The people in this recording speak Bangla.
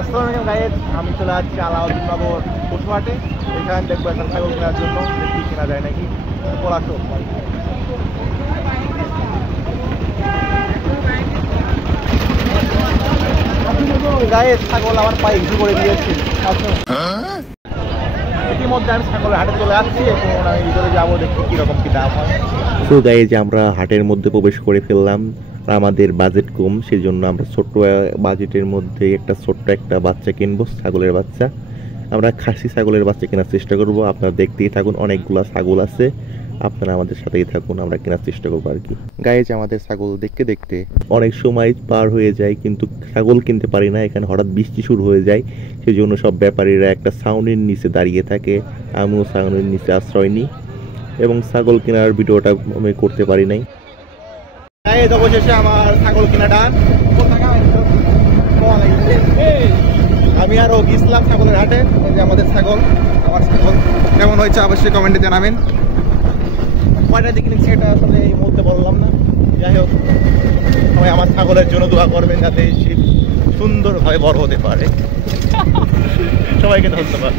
আসসালামু আলাইকুম গাইস, আমি চলে আসছি আলাউদ্দিননগর পশুহাটে। এখানে দেখবো একটা ছাগল কেনার জন্য, দেখি কেনা যায় নাকি। পলাশো গাইস, ছাগল আমার পায়ে ঘুষি করে দিয়েছে। ইতিমধ্যে আমি ছাগলের হাটে চলে আসছি, এখন আমি ভিতরে যাবো, দেখি কিরকম কি দাম হয়। তো গাইজ আমরা হাটের মধ্যে প্রবেশ করে ফেললাম। আমাদের বাজেট কম, সেই জন্য আমরা ছোট্ট বাজেটের মধ্যে ছোট্ট একটা বাচ্চা কিনবো, ছাগলের বাচ্চা। আমরা খাসি ছাগলের বাচ্চা কেনার চেষ্টা করব। আপনারা দেখতেই থাকুন, অনেকগুলা ছাগল আছে, আপনারা আমাদের সাথেই থাকুন, আমরা কেনার চেষ্টা করবো আর কি। গাইজ আমাদের ছাগল দেখতে দেখতে অনেক সময় পার হয়ে যায়, কিন্তু ছাগল কিনতে পারি না। এখানে হঠাৎ বৃষ্টি শুরু হয়ে যায়, সেই জন্য সব ব্যাপারীরা একটা ছাউনির নিচে দাঁড়িয়ে থাকে। আমিও ছাউনির নিচে আশ্রয় নিই এবং ছাগল কেনার ভিডিওটা আমি করতে পারি নাই। গাইস অবশেষে আমার ছাগল কেনাটা আমি আরো গেছিলাম ছাগলের হাটে। যে আমাদের ছাগল, আমার ছাগল কেমন হয়েছে অবশ্যই কমেন্টে জানাবেন। কয়টা দিকে নিচ্ছি এটা আসলে এই মুহূর্তে বললাম না। যাই হোক, সবাই আমার ছাগলের জন্য দোয়া করবেন যাতে সুন্দরভাবে বড় হতে পারে। সবাইকে ধন্যবাদ।